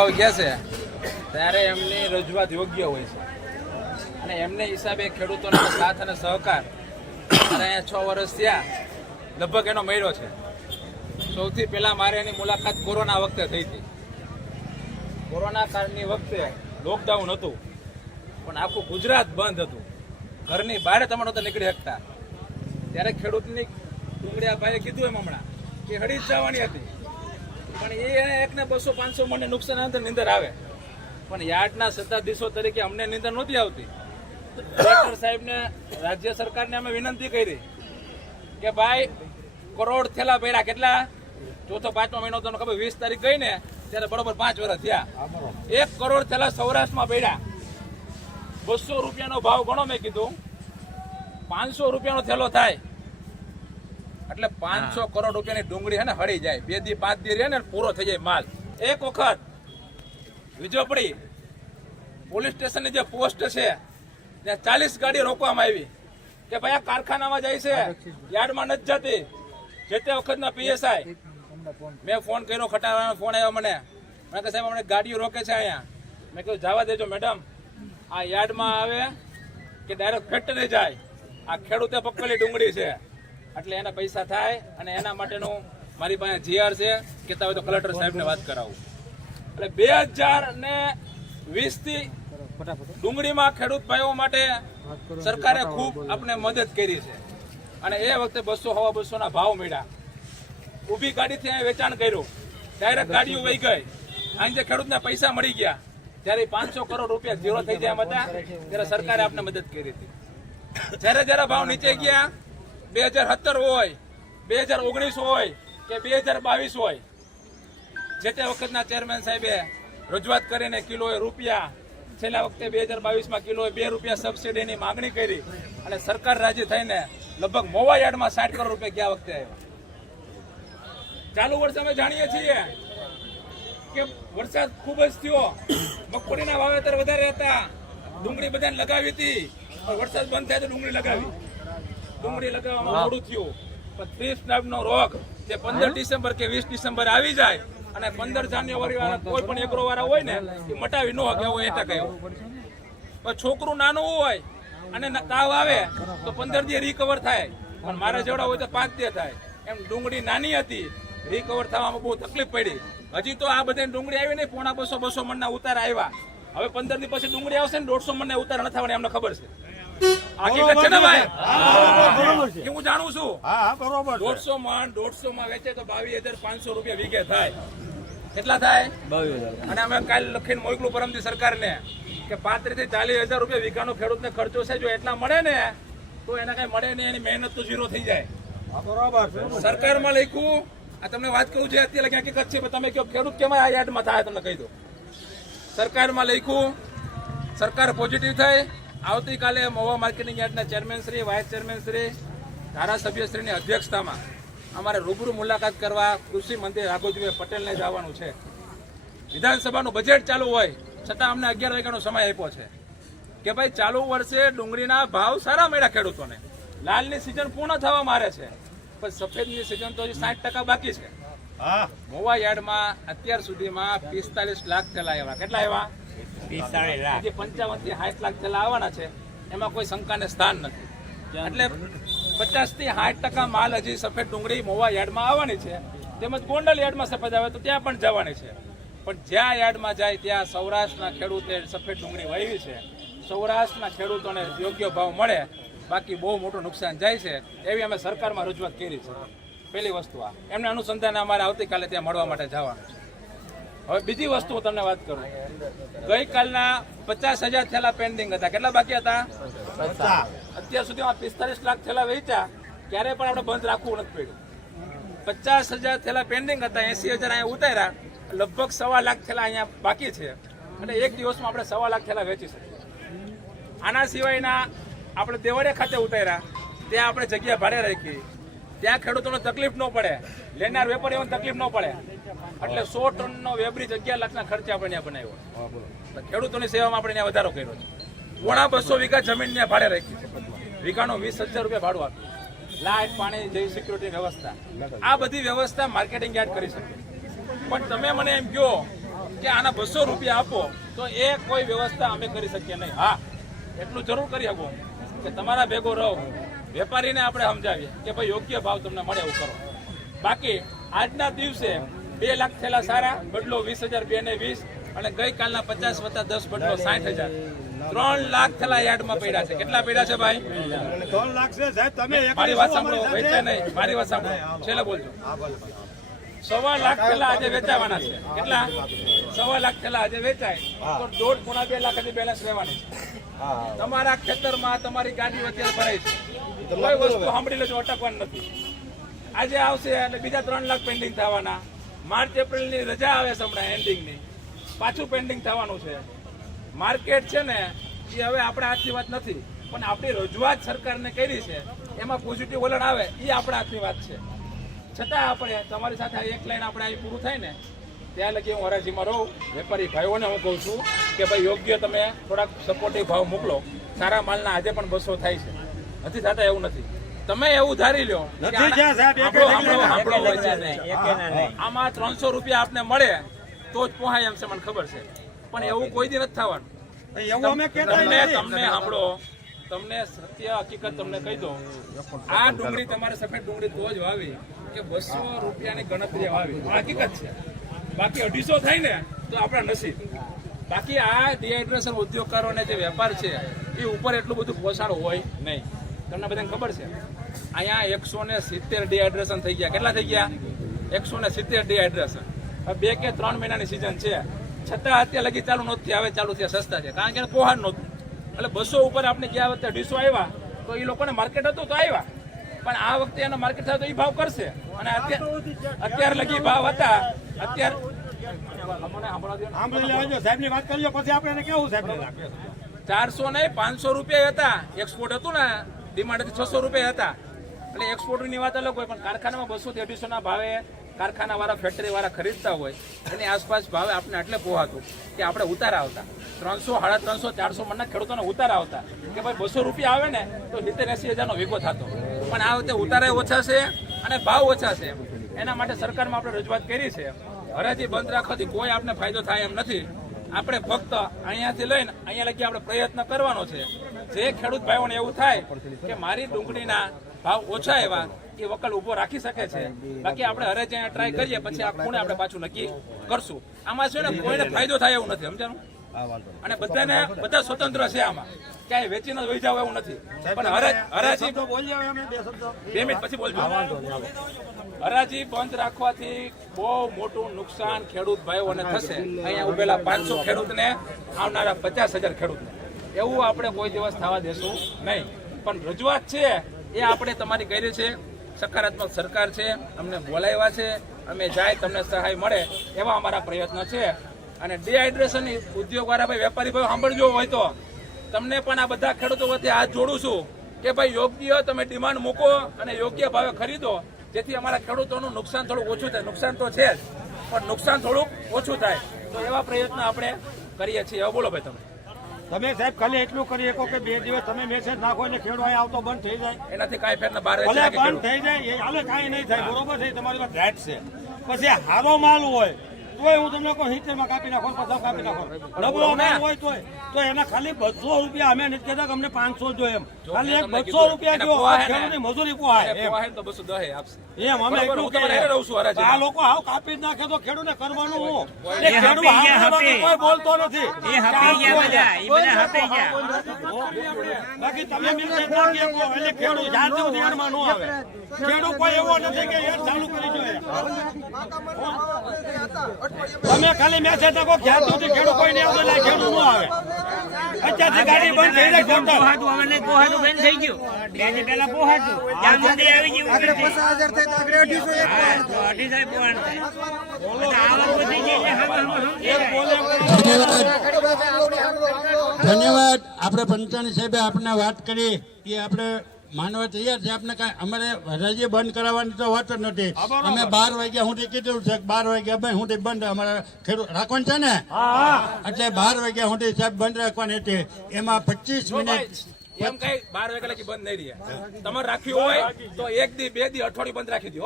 ભાવ ગયા છે ત્યારે એમની રજૂઆત યોગ્ય હોય છે અને એમને હિસાબે ખેડૂતોનો સાથ અને સહકાર અને અહીંયા 6 વર્ષ થયા લગભગ એનો મળ્યો છે. સૌથી પહેલાં મારે એની મુલાકાત કોરોના વખતે થઈ હતી. કોરોના કાળની વખતે લોકડાઉન હતું પણ આખું ગુજરાત બંધ હતું, ઘરની બહાર તમે નહોતા નીકળી શકતા. ત્યારે ખેડૂતની ડુંગળીયા ભાઈએ કીધું એમ હમણાં કે હળી જ જવાની હતી પણ એ એકને 200-500 મણને નુકસાન અંદર નીંદર આવે પણ યાર્ડના સત્તાધીશો તરીકે અમને નીંદર નહોતી આવતી. કલેક્ટર સાહેબને રાજ્ય સરકારને અમે વિનંતી કરી કે ભાઈ કરોડ થેલા ભર્યા, કેટલા 4-5મો મહિનો તમને ખબર 20 તારીખ ગઈ ને ત્યારે બરોબર 5 વર્ષ થયા. 1 કરોડ થેલા સૌરાષ્ટ્રમાં ભર્યા. 200 રૂપિયાનો ભાવ ગણો, મેં કીધું 500 રૂપિયાનો થેલો થાય એટલે 500 કરોડ રૂપિયાની ડુંગળી હે ને હળી જાય. 2 દી 5 દી રહે ને પૂરો થઈ જાય માલ. એક વખત વીજોપડી પોલીસ સ્ટેશનની જે પોસ્ટ છે ત્યાં 40 ગાડી રોકવામાં આવી કે ભાઈ આ કારખાનામાં જાય છે, યાર્ડમાં નથી જતી. જે તે વખતના પીએસઆઈ મેં ફોન કર્યો, ખટારાનો ફોન આવ્યો મને કે સાહેબ અમને ગાડીઓ રોકે છે અહીંયા. મેં કહ્યું જવા દેજો મેડમ, આ યાર્ડમાં આવે કે ડાયરેક્ટ ફેક્ટરી જાય, આ ખેડૂતે પકવેલી ડુંગળી છે એટલે એના પૈસા થાય અને એના માટેનું મારી પાસે જીઆર છે. કહેતા હોય તો કલેક્ટર સાહેબને વાત કરાવું. એટલે 2020 થી ડુંગળીમાં ખેડૂત ભાઈઓ માટે સરકારે ખૂબ આપણે મદદ કરી છે અને એ વખતે 200-250 ના ભાવ મળ્યા. ઊભી ગાડીથી અહીં વેચાણ કર્યું, ડાયરેક્ટ ગાડીઓ વહી ગઈ, અહીં જે ખેડૂતને પૈસા મળી ગયા. જ્યારે 500 કરોડ રૂપિયા ઝીરો થઈ ગયા હતા ત્યારે સરકારે આપણે મદદ કરી હતી. જ્યારે ભાવ નીચે ગયા 2017 હોય, 2019 હોય કે 2022 હોય, જે તે વખતના ચેરમેન સાહેબે રજૂઆત કરીને કિલોએ રૂપિયા, છેલ્લા વખતે 2022માં કિલોએ 2 રૂપિયા સબસિડીની માંગણી કરી અને સરકાર રાજી થઈને લગભગ મોવા યાર્ડમાં 60 કરોડ રૂપિયા ગયા વખતે આવ્યા. ચાલુ વર્ષે અમે જાણીએ છીએ કે વરસાદ ખૂબ જ થયો, મગફળીના વાવેતર વધારે હતા, ડુંગળી બધાને લગાવી હતી પણ વરસાદ બંધ થાય તો ડુંગળી લગાવી. ડુંગળી લગાવવામાં મોડું થયું પણ 30 નામનો રોગ જે 15 ડિસેમ્બર કે 20 ડિસેમ્બર આવી જાય અને 15 જાન્યુઆરી વાળા કોઈ પણ એગ્રો વાળા હોય ને એ મટાવી ન શકે એવો એટક આવ્યો. પણ છોકરું નાનું હોય અને તાવ આવે તો 15 દી રિકવર થાય પણ મારા જેવડા હોય તો 5 દી થાય. એમ ડુંગળી નાની હતી, રિકવર થવામાં બહુ તકલીફ પડી. હજી તો આ બધી ડુંગળી આવી નહીં, 200-250 મણના ઉતાર આવ્યા. હવે 15 દી પછી ડુંગળી આવશે ને 150 મણના ઉતાર ન થવાની અમને ખબર છે. હકીકત છે ને ભાઈ, હું જાણું છું. 150 માં વેચે તો 22,500 રૂપિયા વીઘે થાય. કેટલા થાય? 22,000. અને અમે કાલ લખીને મોકલું પરમથી સરકારને કે 35,000 થી 40,000 રૂપિયા વીઘાનો ખેડૂતને ખર્ચો છે. જો એટલા મળે ને તો એને કઈ મળે નહીં, એની મહેનત તો ઝીરો થઈ જાય. સરકારમાં લખ્યું, આ તમને વાત કહું છે અત્યારે હકીકત છે. તમે કહો ખેડૂત કેમ આ યાર્ડમાં થાય તમને કહી દો. સરકારમાં લખ્યું, સરકાર પોઝિટિવ થઈ. આવતીકાલે મહુવા માર્કેટિંગ યાર્ડના chairman Shri, vice chairman Shri, ધારાસભ્યશ્રીની અધ્યક્ષતામાં અમારે રૂબરૂ મુલાકાત કરવા કૃષિ મંત્રી રાઘોજીભાઈ પટેલને જવાનું છે. વિધાનસભાનું બજેટ ચાલુ હોય છતાં અમને 11 વાગ્યાનો સમય આપ્યો છે કે ભાઈ ચાલુ વર્ષે ડુંગળીના ભાવ સારા મળ્યા ખેડૂતોને. લાલની સિઝન પૂર્ણ થવા મારે છે પણ સફેદની સિઝન તો હજી 60% બાકી છે. મહુવા યાર્ડમાં અત્યાર સુધીમાં 45 લાખ થેલા આવ્યા. કેટલા આવ્યા? 45 લાખ. 55 થી 60 લાખ થેલા આવવાના છે, એમાં કોઈ શંકાને સ્થાન નથી. એટલે 50 થી 60% માલ હજી સફેદ ડુંગળી મહુવા યાર્ડમાં આવવાની છે. તેમજ ગોંડલ યાર્ડમાં સફેદ આવે તો ત્યાં પણ જવાની છે. પણ જ્યાં યાર્ડમાં જાય ત્યાં સૌરાષ્ટ્રના ખેડૂતે સફેદ ડુંગળી વાવી છે, સૌરાષ્ટ્રના ખેડૂતોને યોગ્ય ભાવ મળે, બાકી બહુ મોટું નુકસાન જાય છે એવી અમે સરકારમાં રજૂઆત કરી છે. પહેલી વસ્તુ આ એમને અનુસંધાને અમારે આવતીકાલે ત્યાં મળવા માટે જવાનું છે. હવે બીજી વસ્તુ હું તમને વાત કરું. ગઈકાલના 50,000 થેલા પેન્ડિંગ હતા. કેટલા બાકી હતા? 50. અત્યાર સુધીમાં 45 લાખ થેલા વેચ્યા, ક્યારે પણ આપણે બંધ રાખવું નથી પડ્યું. 50,000 થેલા પેન્ડિંગ હતા, 80,000 અહીંયા ઉતાર્યા, લગભગ 1.25 લાખ થેલા અહીંયા બાકી છે અને એક દિવસમાં આપણે 1.25 લાખ થેલા વેચી શકીએ. આના સિવાયના આપણે દેવળિયા ખાતે ઉતાર્યા, ત્યાં આપણે જગ્યા ભાડે રાખી, ત્યાં ખેડૂતોને તકલીફ ન પડે, લેનાર વેપારીઓને તકલીફ ન પડે. એટલે 100 ટનનો વેબરી 11 લાખના ખર્ચે આપણે ત્યાં બનાવ્યો. ખેડૂતોની સેવામાં આપણે ત્યાં વધારો કર્યો છે. 250 વીઘા જમીન ત્યાં ભાડે રાખી છે, વીઘાનો 20,000 રૂપિયા ભાડું આપ્યું. લાઇટ, પાણી જેવી સિક્યુરિટી વ્યવસ્થા, આ બધી વ્યવસ્થા માર્કેટિંગ યાર્ડ કરી શકે. પણ તમે મને એમ કહો કે આના 200 રૂપિયા આપો તો એ કોઈ વ્યવસ્થા અમે કરી શકીએ નહીં. હા, એટલું જરૂર કરી શકો કે તમારા ભેગો રહો, વેપારીને આપણે સમજાવીએ કે ભાઈ યોગ્ય ભાવ તમને મળે એવું કરો. બાકી આજના દિવસે 2 લાખ થેલા સારા, બદલો 20,000, 2 ને 20, અને ગઈકાલના 50 વત્તા 10 બદલો 60,000. 3 લાખ થેલા યાર્ડમાં પડ્યા છે. કેટલા પડ્યા છે ભાઈ? 3 લાખ છે સાહેબ. તમે મારી વાત સાંભળો, વેચે નહીં, મારી વાત સાંભળો, છેલ્લે બોલજો. 1.25 લાખ થેલા આજે વેચાવાના છે. કેટલા? 1.25 લાખ થેલા આજે વેચાય તો 1.5-2 લાખ ની બેલેન્સ રહેવાની છે. તમારા ખેતરમાં તમારી ગાડી અત્યારે ભરાય છે, કોઈ વસ્તુ સાંભળી લેજો, અટકવાનું નથી. આજે આવશે એટલે બીજા 3 લાખ પેન્ડિંગ થવાના. માર્ચ એપ્રિલ ની રજા આવે છે હમણાં એન્ડિંગ ની, પાછું પેન્ડિંગ થવાનું છે. માર્કેટ છે ને એ હવે આપણે હાથની વાત નથી, પણ આપણી રજૂઆત સરકારને કરી છે, એમાં પોઝિટિવ વલણ આવે એ આપણા હાથની વાત છે. છતાં આપણે તમારી સાથે એક લાઈન આપણે અહીં પૂરું થાય ને ત્યાં લગી હું હરાજીમાં રહું. વેપારી ભાઈઓને હું કહું છું કે ભાઈ યોગ્ય તમે થોડાક સપોર્ટિવ ભાવ મોકલો. સારા માલના આજે પણ 200 થાય છે, નથી થતા એવું નથી. તમે એવું ધારી લો આમાં 300 રૂપિયા આપને મળે તો જ પોહાય એમ છે, મને ખબર છે, પણ એવું કોઈ દી નથી થવાનું. તમને સાંભળો, તમને સત્ય હકીકત તમને કહી દો, આ ડુંગળી તમારે સફેદ ડુંગળી તો જ વાવી કે 200 રૂપિયાની ગણતરી વાવી, આ હકીકત છે. બાકી 250 થાય ને તો આપણા નસીબ. બાકી આ ડિહાઇડ્રેશન ઉદ્યોગકારોને જે વેપાર છે એ ઉપર એટલું બધું પોષણ હોય નહીં. તમને બધાને ખબર છે અહીંયા 170 ડિહાઇડ્રેશન થઈ ગયા. કેટલા થઈ ગયા? 170 ડિહાઇડ્રેશન. 2 કે 3 મહિનાની સિઝન છે, છતાં અત્યારે લગી ચાલુ નથી. હવે ચાલુ થયા સસ્તા છે, કારણ કે પોહાણ નહોતું. એટલે 200 ઉપર આપણે ગયા વખતે 250 આવ્યા તો એ લોકોને માર્કેટ હતું તો આવ્યા, પણ આ વખતે એનો માર્કેટ થાય તો એ ભાવ કરશે. અને અત્યારે લગી ભાવ હતા. અત્યારે 400 નહીં 500 રૂપિયા હતા. એક્સપોર્ટ હતું ને, ડિમાન્ડ હતી 600 રૂપિયા હતા. એટલે એક્સપોર્ટની વાત અલગ હોય, પણ કારખાનામાં 200 થી 250 ના ભાવે કારખાના વાળા, ફેક્ટરી વાળા ખરીદતા હોય, એની આસપાસ ભાવે આપણે એટલે પોહાતું કે આપણે ઉતારા આવતા 300, 350, 400 મણના ખેડૂતોને ઉતારા આવતા કે ભાઈ 200 રૂપિયા આવે ને તો 70-80 હજારનો વીઘો થતો. પણ આ વખતે ઉતારા ઓછા છે અને ભાવ ઓછા છે. એના માટે સરકારમાં આપણે રજૂઆત કરી છે. હરાજી બંધ રાખવાથી કોઈ આપણે ફાયદો થાય એમ નથી. આપણે ફક્ત અહીંયાથી લઈને અહીંયા લગી આપણે પ્રયત્ન કરવાનો છે. જે ખેડૂત ભાઈઓને એવું થાય કે મારી ડુંગળીના ભાવ ઓછા એવા, એ વકલ ઉભો રાખી શકે છે. બાકી આપણે હરાજી અહીંયા ટ્રાય કરીએ, પછી આ ખૂણે આપણે પાછું નક્કી કરશું. આમાં છે ને કોઈને ફાયદો થાય એવું નથી, સમજાનું? અને બધા સ્વતંત્ર છે આમાં, ક્યાંય વેચીને વહી જાવ એવું નથી. પણ હરાજી 2 મિનિટ પછી બોલજો. હરાજી બંધ રાખવાથી બહુ મોટું નુકસાન ખેડૂત ભાઈઓને થશે. અહીંયા ઉભેલા 500 ખેડૂતને, આવનારા 50,000 ખેડૂતને, એવું આપણે કોઈ દિવસ થવા દેશું નહીં. પણ રજૂઆત છે એ આપણે તમારી કરી છે. સકારાત્મક સરકાર છે, અમને બોલાવ્યા છે, અમે જાય તમને સહાય મળે એવા અમારા પ્રયત્ન છે. અને ડિહાઇડ્રેશન ઉદ્યોગ વાળા ભાઈ, વેપારી ભાઈ સાંભળજો હોય તો તમને પણ આ બધા ખેડૂતો વચ્ચે હાથ જોડું છું કે ભાઈ યોગ્ય તમે ડિમાન્ડ મૂકો અને યોગ્ય ભાવે ખરીદો, જેથી અમારા ખેડૂતોનું નુકસાન થોડું ઓછું થાય. નુકસાન તો છે જ, પણ નુકસાન થોડુંક ઓછું થાય. તો એવા પ્રયત્ન આપણે કરીએ છીએ. હવે બોલો ભાઈ તમે સાહેબ ખાલી એટલું કરી શકો કે 2 દિવસ તમે મેસેજ નાખો એટલે ખેડૂત અહીં આવતો બંધ થઈ જાય. એનાથી કાંઈ ફેર ના, બહાર બંધ થઈ જાય એ હાલે કાંઈ નહીં થાય. બરોબર છે, તમારી વાત રાઈટ છે. પછી હારો માલ હોય તોય હું તમને કહું 70 માં કાપી નાખો, 50 કાપી નાખો. નબળો માલ હોય તો એના ખાલી 200 રૂપિયા. અમે નથી કહેતા કે અમને 500 જો, એમ ખાલી 200 રૂપિયા જો ખેડૂતની મજૂરી પોહાય તો 210 આપશે એમ. અમે એટલું આ લોકો આવ કાપી જ નાખે તો ખેડૂતને કરવાનું હું. કોઈ બોલતો નથી. બાકી તમે એટલે ખેડૂત જાણતો ધ્યાનમાં ન આવે. ખેડૂત કોઈ એવો નથી કે યાર ચાલુ કરી જોઈએ. તમે ખાલી મેસેજ નાખો જ્યાં સુધી ખેડૂત કોઈ નહીં આવતો એટલે ખેડૂત ન આવે. અત્યારથી ગાડી બંધ થઈ જાય. પોહાતું બંધ થઈ ગયું. 2 દી પહેલા પોહાતું ત્યાં મંદિર આવી ગયું. આગળ 50,000 થાય તો આગળ 250 પોહાણ થાય. આવક વધી ગઈ. ધન્યવાદ. આપણે પંચાણી સાહેબે આપણે વાત કરી એ આપણે માનવા તૈયાર છે. આપણે કાંઈ અમારે હરાજી બંધ કરાવવાની તો વાત જ નથી. અમે 12 વાગ્યા સુધી કીધું છે, 12 વાગ્યા સુધી બંધ અમારે ખેડૂત રાખવાનું છે ને, એટલે 12 વાગ્યા સુધી સાહેબ બંધ રાખવાની હતી. એમાં 25 મિનિટ એમ કઈ 12 વાગ્યા લગી બંધ નહીં રહ્યા. તમારે રાખ્યું હોય તો 1 દી 2 દી અઠવાડિયું બંધ રાખી દો.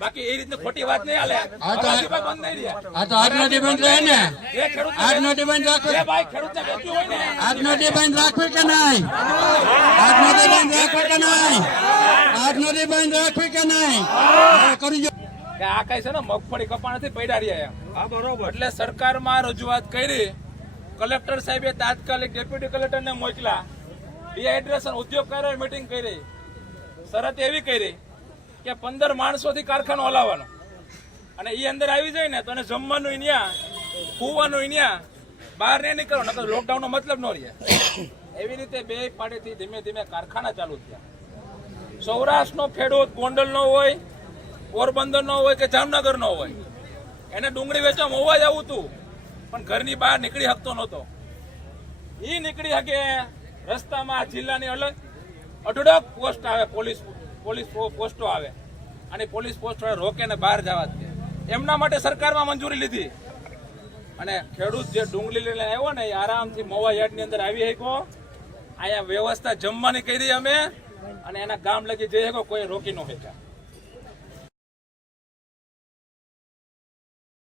બાકી એ રીતની ખોટી વાત નહીં હાલે. આ તો- હરાજી ભાઈ બંધ નહીં રહે. આ તો આજનો ડિબેન્ડ રહે ને જે ખેડૂતને આજનો ડિબેન્ડ જે રાખો ભાઈ ખેડૂતને વેચ્યું હોય ને આજનો ડિબેન્ડ રાખવી કે નહીં આજનો ડિબેન્ડ રાખવી કે નહીં આજનો ડિબેન્ડ રાખવી કે નહીં હવે કરી જો કે આ કઈ છે ને મગફળી કપાણાથી પૈડા રહ્યા એમ. હા બરોબર એટલે સરકારમાં રજૂઆત કરી, કલેક્ટર સાહેબે તાત્કાલિક ડેપ્યુટી કલેક્ટરને મોકલા, ડિહાઇડ્રેશન ઉદ્યોગકારોએ મીટિંગ કરી, શરત એવી કરી કે 15 માણસોથી કારખાનું હલાવવાનું અને એ અંદર આવી જાય ને તો એને જમવાનું ઇન્યા ખુવાનું ઇન્યા બહાર નહીં નીકળો નકર લોકડાઉનનો મતલબ ન રહે. એવી રીતે બે પાડેથી ધીમે ધીમે કારખાના ચાલુ થયા. સૌરાષ્ટ્રનો ખેડૂત ગોંડલનો હોય, પોરબંદરનો હોય કે જામનગરનો હોય, એને ડુંગળી વેચવા મોવા જ આવું હતું પણ ઘરની બહાર નીકળી શકતો નહોતો. એ નીકળી શકે રસ્તામાં જિલ્લાની અલગ અઢળક પોસ્ટ આવે, પોલીસ પોસ્ટો આવે અને પોલીસ પોસ્ટ રોકે ને બહાર જવા દે. એમના માટે સરકારમાં મંજૂરી લીધી અને ખેડૂત જે ડુંગળી લઈને આવ્યો ને એ આરામથી મોવા યાર્ડની અંદર આવી શક્યો. અહીંયા વ્યવસ્થા જમવાની કરી અમે અને એના ગામ લગી જઈ શકો, કોઈ રોકી ન શક્યા.